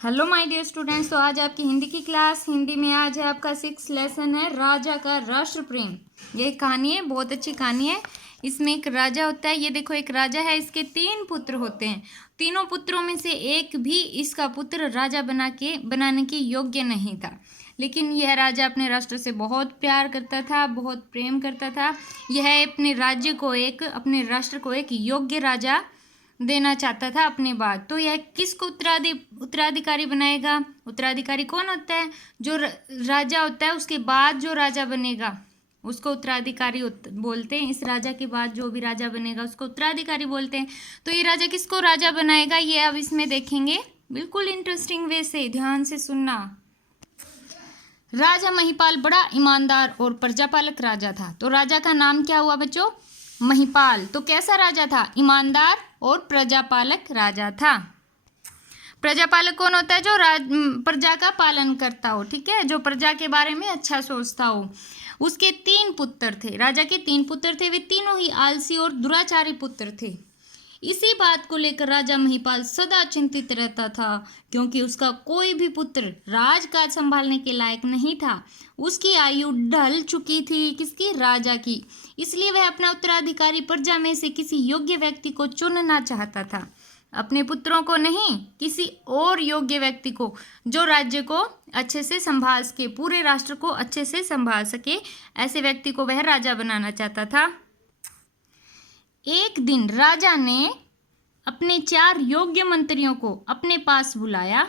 Hello my dear students. तो आज आपकी हिंदी की क्लास। हिंदी में आज है आपका 6 लेसन है राजा का राष्ट्र प्रेम। ये कहानी है, बहुत अच्छी कहानी है। इसमें एक राजा होता है। ये देखो, एक राजा है, इसके 3 पुत्र होते हैं। तीनों पुत्रों में से एक भी इसका पुत्र राजा बनाने के योग्य नहीं था। लेकिन यह राजा अपने राष्ट्र से बहुत प्यार करता था, बहुत प्रेम करता था। यह अपने राष्ट्र को एक योग्य राजा देना चाहता था अपने बाद। तो यह किसको उत्तराधिकारी बनाएगा? उत्तराधिकारी कौन होता है? जो राजा होता है उसके बाद जो राजा बनेगा उसको उत्तराधिकारी बोलते हैं। इस राजा के बाद जो भी राजा बनेगा उसको उत्तराधिकारी बोलते हैं। तो ये राजा किसको राजा बनाएगा, ये अब इसमें देखेंगे। बिल्कुल इंटरेस्टिंग वे से ध्यान से सुनना। राजा महिपाल बड़ा ईमानदार और प्रजापालक राजा था। तो राजा का नाम क्या हुआ बच्चों? महिपाल। तो कैसा राजा था? ईमानदार और प्रजापालक राजा था। प्रजापालक कौन होता है? जो प्रजा का पालन करता हो, ठीक है, जो प्रजा के बारे में अच्छा सोचता हो। उसके 3 पुत्र थे। राजा के 3 पुत्र थे। वे तीनों ही आलसी और दुराचारी पुत्र थे। इसी बात को लेकर राजा महिपाल सदा चिंतित रहता था, क्योंकि उसका कोई भी पुत्र राजकाज संभालने के लायक नहीं था। उसकी आयु ढल चुकी थी। किसकी? राजा की। इसलिए वह अपना उत्तराधिकारी प्रजा में से किसी योग्य व्यक्ति को चुनना चाहता था। अपने पुत्रों को नहीं, किसी और योग्य व्यक्ति को, जो राज्य को अच्छे से संभाल सके, पूरे राष्ट्र को अच्छे से संभाल सके, ऐसे व्यक्ति को वह राजा बनाना चाहता था। एक दिन राजा ने अपने 4 योग्य मंत्रियों को अपने पास बुलाया।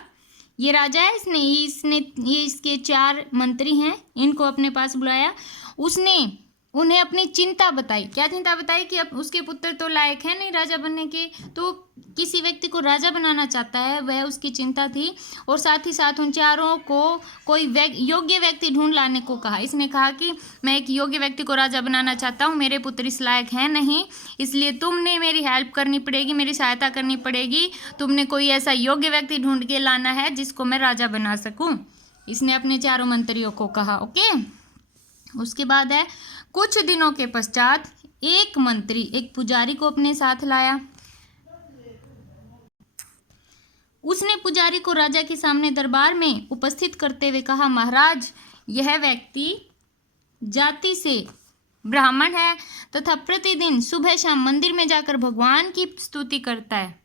ये राजा है, ये इसके 4 मंत्री हैं, इनको अपने पास बुलाया। उसने उन्हें अपनी चिंता बताई। क्या चिंता बताई? कि अब उसके पुत्र तो लायक है नहीं राजा बनने के, तो किसी व्यक्ति को राजा बनाना चाहता है, वह उसकी चिंता थी। और साथ ही साथ उन चारों को कोई योग्य व्यक्ति ढूंढ लाने को कहा। इसने कहा कि मैं एक योग्य व्यक्ति को राजा बनाना चाहता हूँ, मेरे पुत्र इस लायक है नहीं, इसलिए तुमने मेरी हेल्प करनी पड़ेगी, मेरी सहायता करनी पड़ेगी। तुमने कोई ऐसा योग्य व्यक्ति ढूंढ के लाना है जिसको मैं राजा बना सकूँ। इसने अपने 4 मंत्रियों को कहा। ओके, उसके बाद है, कुछ दिनों के पश्चात एक मंत्री एक पुजारी को अपने साथ लाया। उसने पुजारी को राजा के सामने दरबार में उपस्थित करते हुए कहा, महाराज, यह व्यक्ति जाति से ब्राह्मण है तथा प्रतिदिन सुबह शाम मंदिर में जाकर भगवान की स्तुति करता है,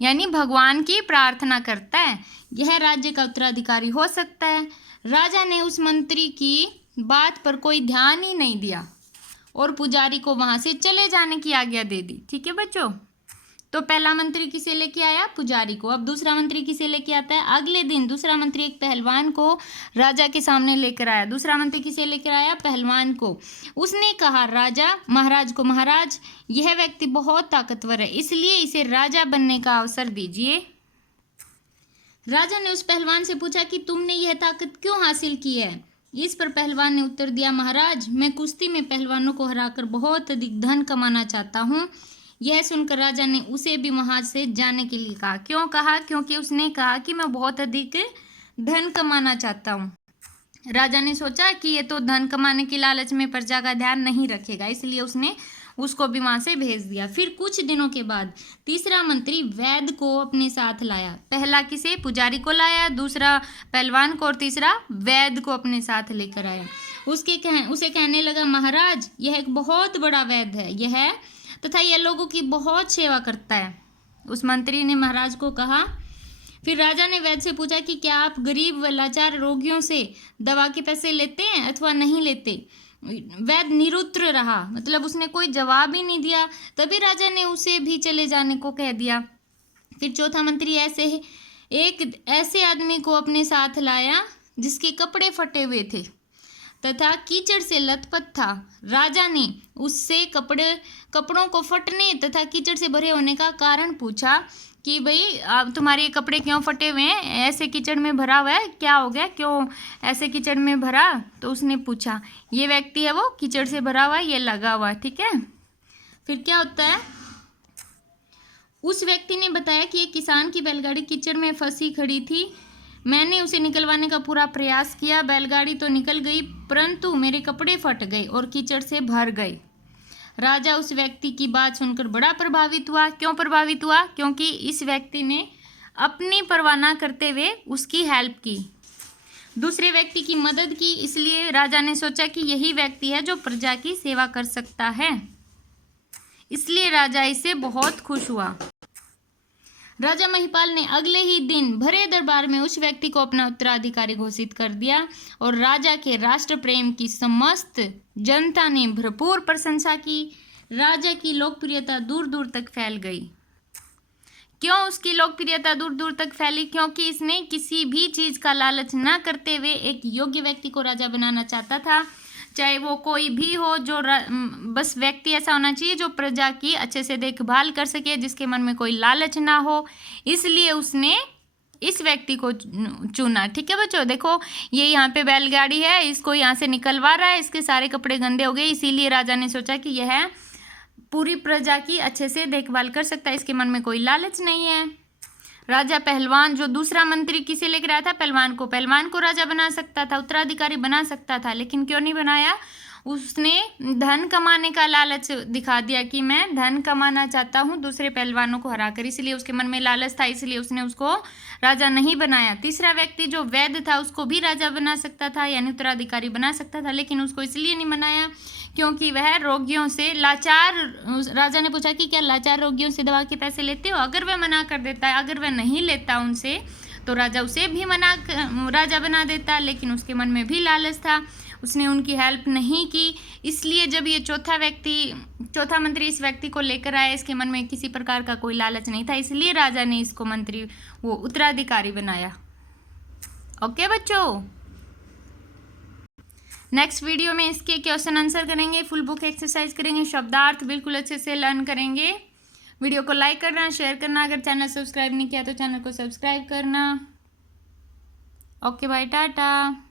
यानी भगवान की प्रार्थना करता है। यह राज्य का उत्तराधिकारी हो सकता है। राजा ने उस मंत्री की बात पर कोई ध्यान ही नहीं दिया और पुजारी को वहां से चले जाने की आज्ञा दे दी। ठीक है बच्चों, तो पहला मंत्री किसे लेके आया? पुजारी को। अब दूसरा मंत्री किसे लेके आता है? अगले दिन दूसरा मंत्री एक पहलवान को राजा के सामने लेकर आया। दूसरा मंत्री किसे लेकर आया? पहलवान को। उसने कहा महाराज को, महाराज, यह व्यक्ति बहुत ताकतवर है, इसलिए इसे राजा बनने का अवसर दीजिए। राजा ने उस पहलवान से पूछा कि तुमने यह ताकत क्यों हासिल की है? इस पर पहलवान ने उत्तर दिया, महाराज, मैं कुश्ती में पहलवानों को हराकर बहुत अधिक धन कमाना चाहता हूँ। यह सुनकर राजा ने उसे भी वहां से जाने के लिए कहा। क्यों कहा? क्योंकि उसने कहा कि मैं बहुत अधिक धन कमाना चाहता हूँ। राजा ने सोचा कि ये तो धन कमाने के लालच में प्रजा का ध्यान नहीं रखेगा, इसलिए उसने उसको भी वहां से भेज दिया। फिर कुछ दिनों के बाद तीसरा मंत्री वैद्य को अपने साथ लाया। पहला किसे? पुजारी को लाया, दूसरा पहलवान को और तीसरा वैद्य को अपने साथ लेकर आया। उसे कहने लगा, महाराज, यह एक बहुत बड़ा वैद्य है तथा यह लोगों की बहुत सेवा करता है। उस मंत्री ने महाराज को कहा। फिर राजा ने वैद्य से पूछा कि क्या आप गरीब व लाचार रोगियों से दवा के पैसे लेते हैं अथवा नहीं लेते? वैद्य निरुत्तर रहा, मतलब उसने कोई जवाब ही नहीं दिया। तभी राजा ने उसे भी चले जाने को कह दिया। फिर चौथा मंत्री एक ऐसे आदमी को अपने साथ लाया जिसके कपड़े फटे हुए थे तथा कीचड़ से लथपथ था। राजा ने उससे कपड़ों को फटने तथा कीचड़ से भरे होने का कारण पूछा कि भाई, अब तुम्हारे कपड़े क्यों फटे हुए हैं? ऐसे कीचड़ में भरा हुआ है, क्या हो गया, क्यों ऐसे कीचड़ में भरा? तो उसने पूछा। ये व्यक्ति है वो कीचड़ से भरा हुआ है, ये लगा हुआ है, ठीक है। फिर क्या होता है? उस व्यक्ति ने बताया कि एक किसान की बैलगाड़ी कीचड़ में फंसी खड़ी थी। मैंने उसे निकलवाने का पूरा प्रयास किया। बैलगाड़ी तो निकल गई, परंतु मेरे कपड़े फट गए और कीचड़ से भर गए। राजा उस व्यक्ति की बात सुनकर बड़ा प्रभावित हुआ। क्यों प्रभावित हुआ? क्योंकि इस व्यक्ति ने अपनी परवाह न करते हुए उसकी हेल्प की, दूसरे व्यक्ति की मदद की। इसलिए राजा ने सोचा कि यही व्यक्ति है जो प्रजा की सेवा कर सकता है, इसलिए राजा इससे बहुत खुश हुआ। राजा महिपाल ने अगले ही दिन भरे दरबार में उस व्यक्ति को अपना उत्तराधिकारी घोषित कर दिया और राजा के राष्ट्र प्रेम की समस्त जनता ने भरपूर प्रशंसा की। राजा की लोकप्रियता दूर दूर तक फैल गई। क्यों उसकी लोकप्रियता दूर दूर तक फैली? क्योंकि इसने किसी भी चीज का लालच न करते हुए एक योग्य व्यक्ति को राजा बनाना चाहता था, चाहे वो कोई भी हो। बस व्यक्ति ऐसा होना चाहिए जो प्रजा की अच्छे से देखभाल कर सके, जिसके मन में कोई लालच ना हो। इसलिए उसने इस व्यक्ति को चुना। ठीक है बच्चों, देखो ये यहाँ पे बैलगाड़ी है, इसको यहाँ से निकलवा रहा है, इसके सारे कपड़े गंदे हो गए, इसीलिए राजा ने सोचा कि यह पूरी प्रजा की अच्छे से देखभाल कर सकता है, इसके मन में कोई लालच नहीं है। राजा पहलवान, जो दूसरा मंत्री किसे लेकर आया था? पहलवान को राजा बना सकता था, उत्तराधिकारी बना सकता था, लेकिन क्यों नहीं बनाया? उसने धन कमाने का लालच दिखा दिया कि मैं धन कमाना चाहता हूँ दूसरे पहलवानों को हराकर, इसलिए उसके मन में लालच था, इसलिए उसने उसको राजा नहीं बनाया। तीसरा व्यक्ति जो वैद्य था उसको भी राजा बना सकता था, यानी उत्तराधिकारी बना सकता था, लेकिन उसको इसलिए नहीं बनाया क्योंकि वह रोगियों से लाचार। राजा ने पूछा कि क्या लाचार रोगियों से दवा के पैसे लेते हो? अगर वह मना कर देता है, अगर वह नहीं लेता उनसे, तो राजा उसे भी राजा बना देता, लेकिन उसके मन में भी लालच था, उसने उनकी हेल्प नहीं की। इसलिए जब ये चौथा मंत्री इस व्यक्ति को लेकर आया, इसके मन में किसी प्रकार का कोई लालच नहीं था, इसलिए राजा ने इसको मंत्री उत्तराधिकारी बनाया। ओके बच्चों, नेक्स्ट वीडियो में इसके क्वेश्चन आंसर करेंगे, फुल बुक एक्सरसाइज करेंगे, शब्दार्थ बिल्कुल अच्छे से लर्न करेंगे। वीडियो को लाइक करना, शेयर करना, अगर चैनल सब्सक्राइब नहीं किया तो चैनल को सब्सक्राइब करना। Okay bye, Tata.